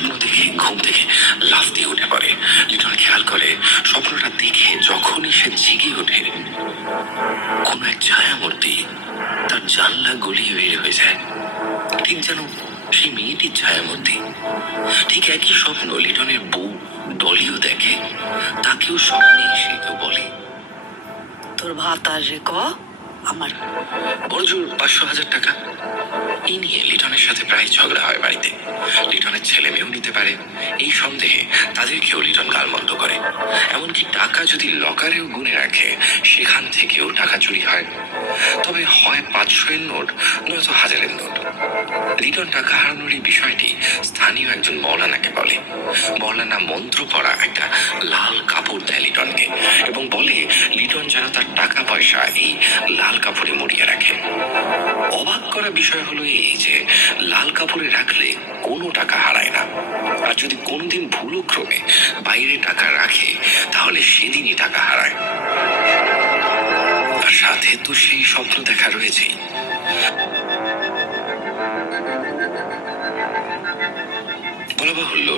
স্বপ্ন দেখে ঘুম থেকে লাফ দিয়ে উঠে পড়ে। লিটন খেয়াল করে স্বপ্নটা দেখে যখনই সে জেগে ওঠে, কোনো এক ছায়ামূর্তি তার জানলা গলিয়ে বের হয়ে যায়, ঠিক যেন সেই মেয়েটির ছায়ামূর্তি। ঠিক একই স্বপ্ন লিটনের বউ ডলিও দেখে। তাকেও স্বপ্নে এসে কেউ বলে, তোর ভাত আর রে ক আমার বড়জোর 500,000 টাকা। এই নিয়ে লিটনের সাথে প্রায় ঝগড়া হয় বাড়িতে। লিটনের ছেলে মেয়েও নিতে পারে এই সন্দেহে তাদেরকেও লিটন গালমন্দ করে। এমনকি টাকা যদি লকারেও গুনে রাখে, সেখান থেকেও টাকা চুরি হয়। তবে হয় 500-এর নোট, নয়তো 1000-এর নোট। লিটন টাকা হারানোর এই বিষয়টি স্থানীয় একজন মৌলানাকে বলে। মৌলানা মন্ত্র পড়া একটা লাল কাপড় দেয় লিটনকে এবং বলে লিটন যেন তার টাকা পয়সা এই লাল কাপড়ে মুড়িয়ে রাখে। অবাক করা বিষয় হলো এই যে লাল কাপড়ে রাখলে কোনো টাকা হারায় না, আর যদি কোনোদিন ভুলক্রমে বাইরে টাকা রাখে তাহলে সেদিনই টাকা হারায়। আর সাথে তো সেই স্বপ্ন দেখা রয়েছেই। বলা বাহুল্য